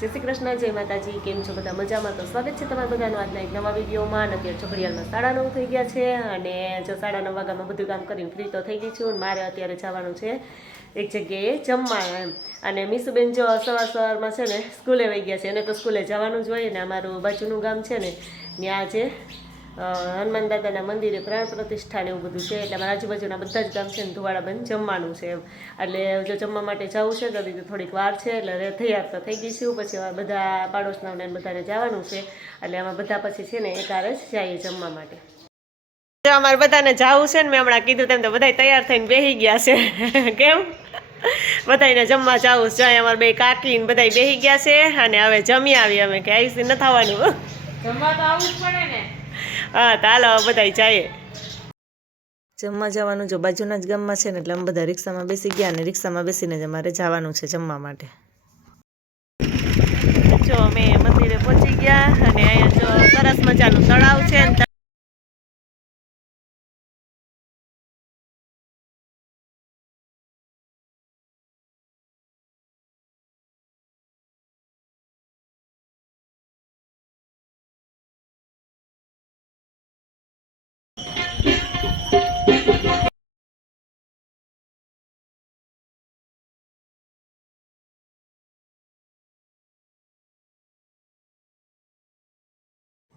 જય શ્રી કૃષ્ણ, જય માતાજી. કેમ છો બધા? મજામાં? તો સ્વાગત છે તમારા બધાનું આજના એક નવા વિડીયોમાં. અત્યારે ચોકડીયાલમાં 9:30 થઈ ગયા છે અને જો 9:30 વાગ્યામાં બધું કામ કરીને ફ્રી તો થઈ ગઈ છું. મારે અત્યારે જવાનું છે એક જગ્યાએ જમવા એમ. અને મીસુબેન જો સવારમાં છે ને સ્કૂલે વહી ગયા છે. એને તો સ્કૂલે જવાનું જ હોય ને. અમારું બાજુનું ગામ છે ને ત્યાં આજે હનુમાન દાદાના મંદિરે પ્રાણ પ્રતિષ્ઠા ને એવું બધું છે. એટલે અમારા આજુબાજુના બધા જ ગામ છે ને ધુવાડાબંધ જમવાનું છે એમ. એટલે જો જમવા માટે જવું છે તો થોડીક વાર છે. એટલે તૈયાર તો થઈ ગઈ છું. પછી બધા પાડોશનાઓને બધાને જવાનું છે. એટલે આમાં બધા પછી છે ને એકારે જ જઈએ જમવા માટે. અમારે બધાને જવું છે ને, મેં હમણાં કીધું તેમ તો બધા તૈયાર થઈને બેસી ગયા છે. કેમ બધાને જમવા જવું છે. અમારે બે કાકી ને બધા બેસી ગયા છે અને હવે જમી આવી અમે કે આઈસી ન થવાનું જમવા તો આવવું જ પડે ને. હા તો હાલો બધા જઈએ જમવા જવાનું. જો બાજુના જ ગામમાં છે ને એટલે અમે બધા રિક્ષામાં બેસી ગયા અને રિક્ષામાં બેસીને જ અમારે જવાનું છે જમવા માટે. જો અમે મંદિરે પહોંચી ગયા અને અહીંયા જો સરસ મજાનું તળાવ છે ને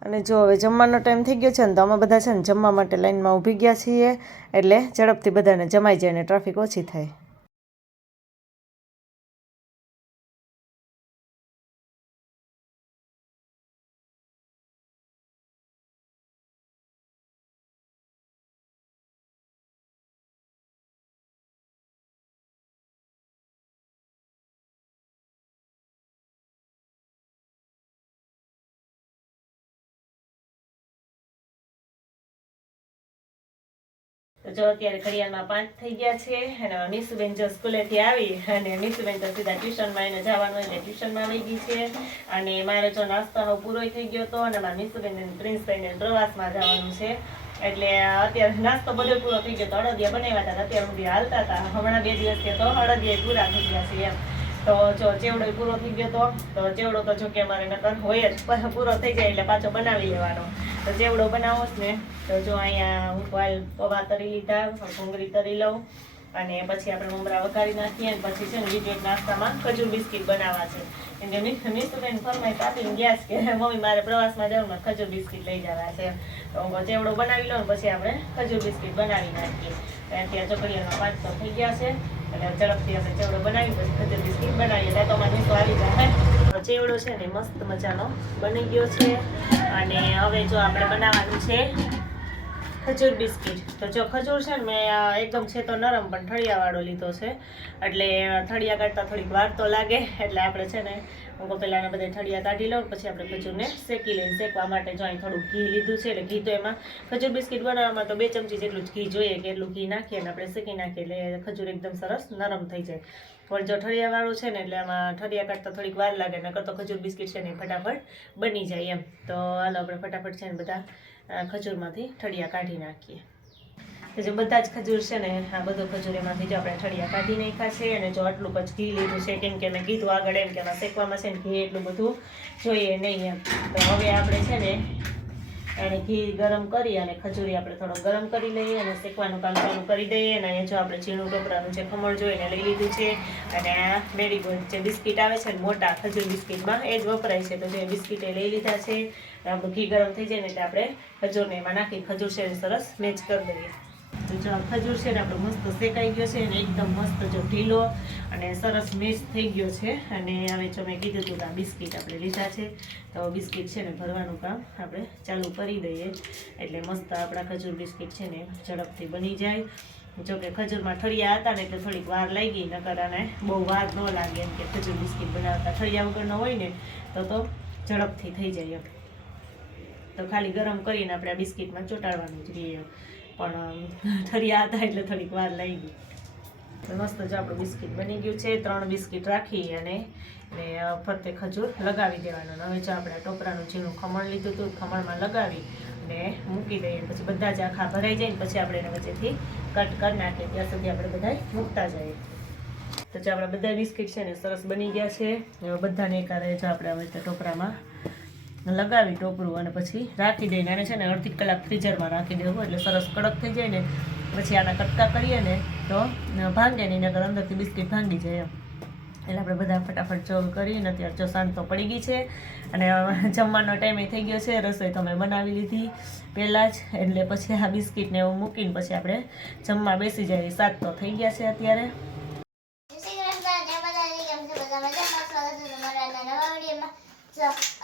અને જો હવે જમવાનો ટાઈમ થઈ ગયો છે ને તો અમે બધા છે ને જમવા માટે લાઈનમાં ઊભી ગયા છીએ. એટલે ઝડપથી બધાને જમાઈ જાય અને ટ્રાફિક ઓછી થાય. તો જો અત્યારે ઘડિયાળમાં 5 થઈ ગયા છે અને મીસુબેન જો સ્કૂલેથી આવી અને મીસુબેન તો સીધા ટ્યુશનમાં એને જવાનું હોય એટલે ટ્યુશનમાં આવી ગઈ છે. અને મારે જો નાસ્તો હવે પૂરો થઈ ગયો હતો અને મારા મીસુબેન અને પ્રિન્સભાઈને પ્રવાસમાં જવાનું છે. એટલે અત્યારે નાસ્તો બધો પૂરો થઈ ગયો તો અડદિયા બનાવ્યા હતા. અત્યારે સુધી હાલતા હતા. હમણાં 2 દિવસથી તો અડદિયા પૂરા થઈ ગયા છે એમ. તો જો ચેવડો પૂરો થઈ ગયો તો ચેવડો તો જો કે અમારે નકર હોય જ, પૂરો થઈ જાય એટલે પાછો બનાવી લેવાનો. તો ચેવડો બનાવો જ ને. તો જો અહીંયા હું પૌવા તરી લીધા, ભૂંગળી તરી લઉં અને પછી આપણે મમરા વઘારી નાખીએ. અને પછી છે ને બીજું એક નાસ્તામાં ખજૂર બિસ્કિટ બનાવવા છે. કેમ કે મીસુબેન ફરમાઈશ આપીને ગયા છે કે મમ્મી મારે પ્રવાસમાં જવું, ખજૂર બિસ્કિટ લઈ જવા છે. તો ચેવડો બનાવી લો ને પછી આપણે ખજૂર બિસ્કિટ બનાવી નાખીએ. ત્યાં ચોકડીયામાં 5 તો થઈ ગયા છે એટલે ઝડપથી આપણે ચેવડો બનાવી પછી ખજૂર બિસ્કિટ બનાવીએ. ત્યાં તો અમારે મીઠો આવી જાય. ચેવડો છે ને મસ્ત મજાનો બની ગયો છે. અને હવે જો આપણે બનાવવાનું છે ખજૂર બિસ્કિટ. તો જો ખજૂર છે ને મેં એકદમ છે તો નરમ પણ ઠળિયાવાળો લીધો છે. એટલે ઠળિયા કાઢતા થોડીક વાર તો લાગે. એટલે આપણે છે ને હું પહેલાં બધા ઠળિયા કાઢી લઉં પછી આપણે ખજૂરને શેકી લઈએ. શેકવા માટે જો અહીં થોડું ઘી લીધું છે. એટલે ઘી તો એમાં ખજૂર બિસ્કિટ બનાવવામાં તો 2 ચમચી જેટલું જ ઘી જોઈએ કે એટલું ઘી નાખીએ અને આપણે શેકી નાખીએ એટલે ખજૂર એકદમ સરસ નરમ થઈ જાય. પણ જો ઠળિયાવાળું છે ને એટલે આમાં ઠળિયા કાઢતા થોડીક વાર લાગે. નકર તો ખજૂર બિસ્કિટ છે ને ફટાફટ બની જાય એમ. તો હાલો આપણે ફટાફટ છે ને બધા ખજૂરમાંથી ઠળિયા કાઢી નાખીએ. તો જો બધા જ ખજૂર છે ને આ બધો ખજૂર એમાંથી જો આપણે ઠળિયા કાઢી નાખ્યા છે. અને જો આટલું પછી ઘી લીધું છે કેમ કે મેં કીધું આગળ એમ કે એમાં શેકવામાં છે ને ઘી એટલું બધું જોઈએ નહીં એમ. તો હવે આપણે છે ને એને ઘી ગરમ કરી અને ખજૂરી આપણે થોડો ગરમ કરી લઈએ અને શેકવાનું કામ ચાલુ કરી દઈએ. અને અહીંયા જો આપણે ઝીણું ટોપરાનું જે ખમણ જોઈને લઈ લીધું છે. અને આ મેરીગોલ્ડ જે બિસ્કિટ આવે છે ને મોટા ખજૂર બિસ્કિટમાં એ જ વપરાય છે. તો જે બિસ્કિટ એ લઈ લીધા છે. આપણું ઘી ગરમ થઈ જાય ને એટલે આપણે ખજૂરને એમાં નાખી ખજૂર છે સરસ મેચ કરી દઈએ. તો જો ખજૂર છે ને આપણો મસ્ત શેકાઈ ગયો છે અને એકદમ મસ્ત જો ઢીલો અને સરસ મેચ થઈ ગયો છે. અને હવે જો મેં કીધું હતું કે આ બિસ્કિટ આપણે લીધા છે તો બિસ્કિટ છે ને ભરવાનું કામ આપણે ચાલુ કરી દઈએ. એટલે મસ્ત આપણા ખજૂર બિસ્કિટ છે ને ઝડપથી બની જાય. જો કે ખજૂરમાં ઠળિયા હતા ને એટલે થોડીક વાર લાગી. નકર આને બહુ વાર ન લાગે એમ કે ખજૂર બિસ્કિટ બનાવતા ઠળિયા વગરનો હોય ને તો ઝડપથી થઈ જાય એમ. તો ખાલી ગરમ કરીને આપણે આ બિસ્કિટમાં ચોંટાડવાનું જ રહીએ. પણ ઠળિયા હતા એટલે થોડીક વાર લાગી. તો મસ્ત જો આપણું બિસ્કિટ બની ગયું છે. 3 બિસ્કિટ રાખી અને ફરતે ખજૂર લગાવી દેવાનું. હવે જો આપણે ટોપરાનું ઝીણું ખમણ લીધું હતું ખમણમાં લગાવી અને મૂકી દઈએ. પછી બધા જ આખા ભરાઈ જાય ને પછી આપણે એને વચ્ચેથી કટ કરી નાખીએ. ત્યાં સુધી આપણે બધા મૂકતા જઈએ. તો જો આપણા બધા બિસ્કિટ છે ને સરસ બની ગયા છે. હવે બધાને એકારે જો આપણે હવે ટોપરામાં લગાવી ટોપરું અને પછી રાખી દઈને આને છે ને અડધી કલાક ફ્રીઝરમાં રાખી દેવું એટલે સરસ કડક થઈ જાય ને પછી આના કટકા કરીએ ને તો ભાંગે નહીં, નકર અંદરથી બિસ્કિટ ભાંગી જાય એમ. એટલે આપણે બધા ફટાફટ ચોલ કરીને અત્યારે જો સાંજ તો પડી ગઈ છે અને જમવાનો ટાઈમે થઈ ગયો છે. રસોઈ તો મેં બનાવી લીધી પહેલાં જ, એટલે પછી આ બિસ્કિટને એવું મૂકીને પછી આપણે જમવા બેસી જઈએ. 7 તો થઈ ગયા છે અત્યારે.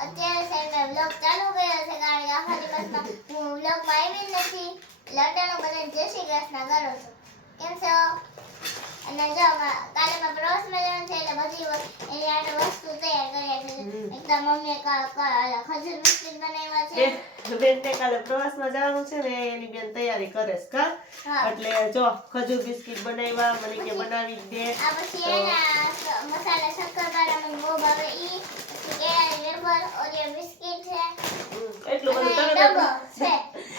અત્યારે સાહેબ બ્લોગ ચાલુ કર્યો છે કારણ કે આખા દિવસમાં હું બ્લોગમાં આવી જ નથી. લટાનો બધાને જય શ્રી કૃષ્ણ કરું છું. કેમ છો? અને જો કાલે માં પ્રવાસમાં જવાનું છે એટલે બધી એની આટે વસ્તુ તૈયાર કર્યા છે. એકદમ મમ્મીએ ખજૂર બિસ્કિટ બનાવ્યા છે. બેનને કાલે પ્રવાસમાં જવાનું છે ને એની બેન તૈયારી કરે છે કા, એટલે જો ખજૂર બિસ્કિટ બનાવ્યા, મને કે બનાવી દે. આ પછી એના મસાલા શક્કરપારા મને બહુ ભાવે ઈ, કેળાની વેફર, ઓરિયો બિસ્કિટ છે, એટલું બધું અને તમે ડબ્બો છે.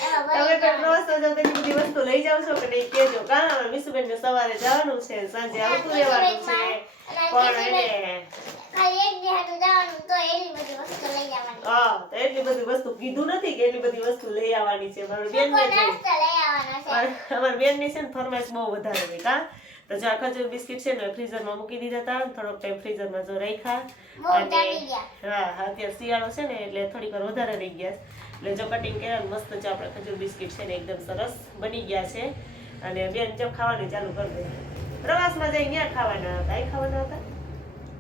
એમાં તમે બધી પણ પ્રવાસમાં જાવ તો એટલી બધી વસ્તુ લઈ જાવ છો કે નહીં કેજો. કા વિશુબેનને સવારે જવાનું છે, સાંજે આવતું રહેવાનું છે, પણ એને ખાલી એક દી હાટું જવાનું તો એટલી બધી વસ્તુ લઈ જવાની. હા તો એટલી બધી વસ્તુ કીધું નથી કે એટલી બધી વસ્તુ લઈ આવવાની છે. મારી બેનને કોઈ નાસ્તા લઈ આવવાના છે. અમારી બેનની છે ને ફરમાઈશ બહુ વધારે હોય કા. તો જો આ ખજૂર બિસ્કિટ છે ને ફ્રીઝરમાં મૂકી દીધા હતા, થોડોક ટાઈમ ફ્રીઝરમાં જો રાખ્યા. બહુ જામી ગયા. હા અત્યારે શિયાળો છે ને એટલે થોડીક વાર વધારે રહી ગયા એટલે જો કટિંગ કર્યા મસ્ત જો આપણે ખજૂર બિસ્કિટ છે ને એકદમ સરસ બની ગયા છે. અને બેન જો ખાવાનું ચાલુ કરી દે. પ્રવાસમાં જઈ ત્યાં ખાવાના હતા, અહીં ખાવાના હતા.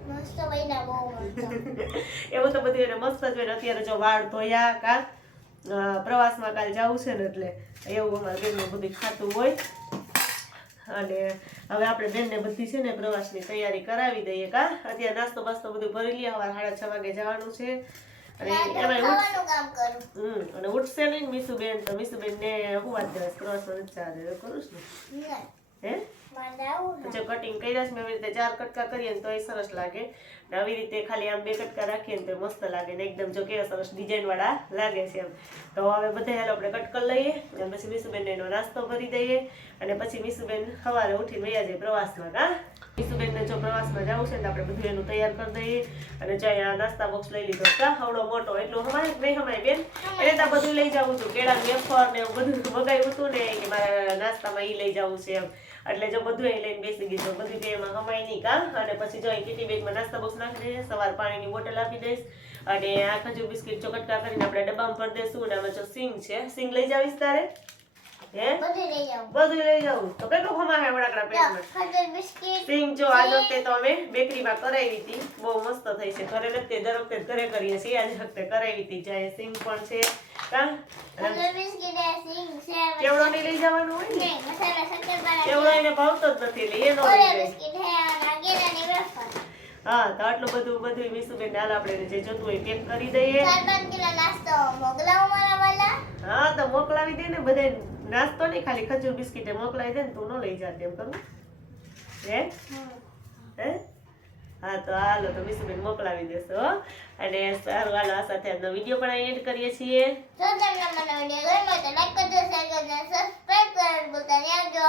મસ્ત બન્યા, બહુ મસ્ત. એવું તો બધું એને મસ્ત જ હોય. અત્યારે જો વાળ ધોયા કા પ્રવાસમાં કાલે જવું છે ને એટલે એવું અમારે બેનનું બધું ખાતું હોય. અને હવે આપણે બેનને બધી છે ને પ્રવાસની તૈયારી કરાવી દઈએ કા. અત્યારે નાસ્તો બાસ્તો બધું ભરી લઈએ, સવારે 6:30 વાગે જવાનું છે. અને એમાં ખાવાનું કામ કરું. અને ઉઠશે નહીં મીસુબેન, તો મીસુબેનને હું વાત કરીશ પ્રવાસમાં નથી ચાલે કરું છું નહીં, હે. મારે જાવું જો કટિંગ કર્યા છે મેં એવી રીતે 4 કટકા કરીએ ને તો એ સરસ લાગે, ને આવી રીતે ખાલી આમ 2 કટકા રાખીએ ને તો મસ્ત લાગે ને એકદમ જો કેવા સરસ ડિઝાઇન વાળા લાગે છે એમ. તો હવે બધા હાલો આપણે કટ કરી લઈએ અને પછી મીસુબેનને એનો નાસ્તો ભરી દઈએ અને પછી મીસુબેન સવારે ઉઠીને વયા જાય પ્રવાસમાં કા. મીસુબેનને જો પ્રવાસમાં જવું છે ને તો આપણે બધું એનું તૈયાર કરી દઈએ. અને જો અહીંયા નાસ્તા બોક્સ લઈ લીધો કા, હવડો મોટો એટલું હમાય નહીં હમાય બેન, એટલે તો બધું લઈ જવું છું. કેળા વેફર ને એવું બધું મગાવ્યું હતું ને કે મારા નાસ્તામાં ઈ લઈ જવું છે એમ. એટલે જો બધું એ લઈને બેસી ગઈ, બધું કે એમાં હમાય નહીં કા. અને પછી જો કિટી બેગમાં નાસ્તા બોક્સ નાખી દઈએ, સવાર પાણીની બોટલ આપી દઈશ અને આ ખજૂર બિસ્કિટ ચોકટકા કરીને આપણે ડબ્બામાં ભરી દઈશું. અને આમાં જો સિંગ છે, સિંગ લઈ જાવીશ તારે હે? બધું લઈ જાઉં. બધું લઈ જાઉં તો કેટલું ખમાય વડાકડા પેટમાં. ખજૂર બિસ્કિટ, સિંગ જો આજ વખતે તો અમે બેકરીમાં કરાવી હતી, બહુ મસ્ત થઈ છે. ઘરે નથી, દર વખતે ઘરે કરીએ છીએ, આજ વખતે કરાવી હતી. જ્યાં સિંગ પણ છે કા. ખજૂર બિસ્કિટ એ સિંગ છે. કેવડો નહીં લઈ જવાનું હોય ને, નહીં, મસાલા શક્કરપારા કેવડો એને ભાવતો જ નથી એટલે એનો લઈ ઓરિયો જાય. બિસ્કિટ હે અને કેળાની વેફર. હા તો આટલું બધું મીસુબેન હાલ આપણે જે જોતું હોય પેક કરી દઈએ. 4-5 કિલો નાસ્તો મોકલાવું મારા વાલા. હા તો મોકલાવી દે ને બધે. નાસ્તો નહીં ખાલી ખજૂર બિસ્કિટે મોકલાવી દે ને, તું ન લઈ જાત એમ કરું હે. હે હા તો હાલો તો મીસુબેન મોકલાવી દેશો હો. અને સારું હાલો આ સાથે આજનો વિડીયો પણ અહીં એન્ડ કરીએ છીએ. જો તમને મને વિડીયો ગમ્યો તો લાઈક કરજો, શેર કરજો, સબસ્ક્રાઇબ કરવાનું ભૂલતા નહીં. આવજો.